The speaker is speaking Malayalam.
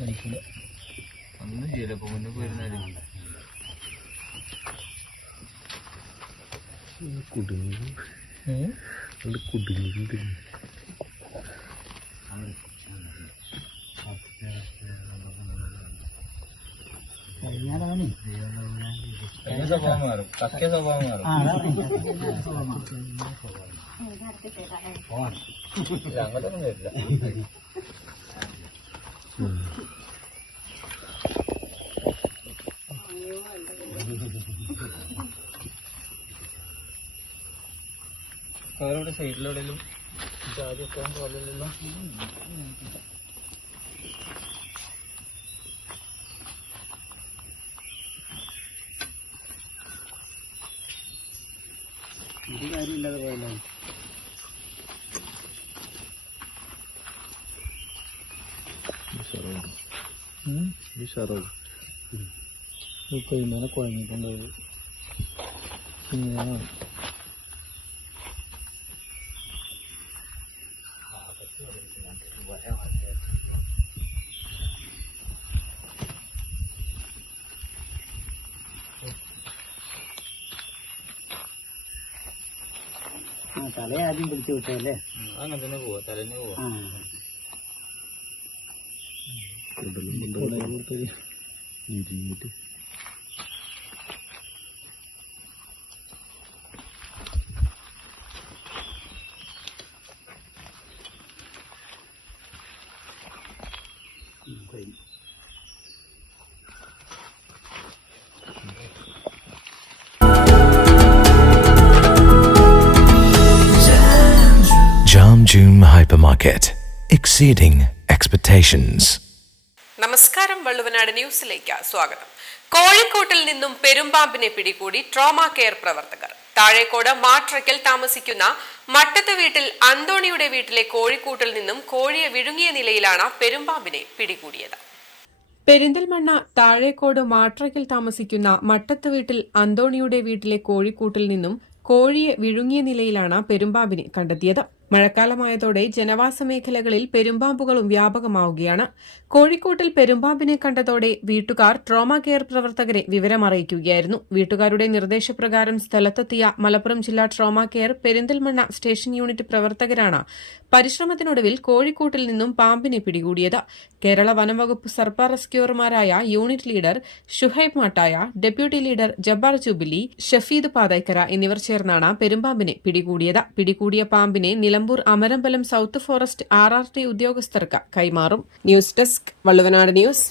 കളിക്കില്ല ഒന്നും ചെയ്യില്ല. ഇപ്പൊ മുന്നേ പോയിരുന്നാലും കുടുങ്ങി. കുടുങ്ങിയിട്ടുണ്ട്. കഴിഞ്ഞാലാണ്. സ്വഭാവം മാറും. സത്യ സ്വഭാവം മാറും. അങ്ങോട്ടൊന്നും വരില്ല വേറെ സൈഡിലെവിടെയെങ്കിലും ജാതി എത്താൻ പോലെയല്ലോ ഒരു കാര്യമില്ലാതെ പോയല്ലോ. ഇപ്പോൾ ഇന്നലെ കുഴങ്ങിക്കൊണ്ടുപോയി ഇങ്ങനെ ആ തല ആദ്യം പിടിച്ചു വിട്ടല്ലേ അങ്ങനെ തന്നെ പോവാ തലേന്ന് പോവാ ആ ഇരിഞ്ഞിട്ട് ഉം, കഴിഞ്ഞു Jam June Hypermarket, exceeding expectations. നമസ്കാരം വള്ളുവനാട് ന്യൂസിലേക്ക് സ്വാഗതം. കോഴിക്കോട്ടിൽ നിന്നും പെരുമ്പാമ്പിനെ പിടികൂടി ട്രോമ കെയർ പ്രവർത്തകർ. താഴേക്കോട് മാട്രക്കിൽ താമസിക്കുന്ന മട്ടത്ത് വീട്ടിൽ അന്തോണിയുടെ വീട്ടിലെ കോഴിക്കൂട്ടിൽ നിന്നും കോഴിയെ വിഴുങ്ങിയ നിലയിലാണ് പെരുമ്പാമ്പിനെ പിടികൂടിയത്. പെരിന്തൽമണ്ണ താഴേക്കോട് മാട്രക്കിൽ താമസിക്കുന്ന മട്ടത്ത് വീട്ടിൽ അന്തോണിയുടെ വീട്ടിലെ കോഴിക്കൂട്ടിൽ നിന്നും കോഴിയെ വിഴുങ്ങിയ നിലയിലാണ് പെരുമ്പാമ്പിനെ കണ്ടെത്തിയത്. മഴക്കാലമായതോടെ ജനവാസ മേഖലകളിൽ പെരുമ്പാമ്പുകളും വ്യാപകമാവുകയാണ്. കോഴിക്കോട്ടിൽ പെരുമ്പാമ്പിനെ കണ്ടതോടെ വീട്ടുകാർ ട്രോമ കെയർ പ്രവർത്തകരെ വിവരമറിയിക്കുകയായിരുന്നു. വീട്ടുകാരുടെ നിർദ്ദേശപ്രകാരം സ്ഥലത്തെത്തിയ മലപ്പുറം ജില്ലാ trauma care Perinthalmanna station unit പ്രവർത്തകരാണ് പരിശ്രമത്തിനൊടുവിൽ കോഴിക്കോട്ടിൽ നിന്നും പാമ്പിനെ പിടികൂടിയത്. കേരള വനംവകുപ്പ് സർപ്പ റെസ്ക്യൂർമാരായ unit leader Shuhaib Mattaya deputy leader Jabbar Jubilee Shafeed Pathaikkara എന്നിവർ ചേർന്നാണ് പെരുമ്പാമ്പിനെ പിടികൂടിയത്. പിടികൂടിയ പാമ്പിനെ Nilambur Amarambalam south forest R ഉദ്യോഗസ്ഥർക്ക് കൈമാറും. News desk Valluvanad news.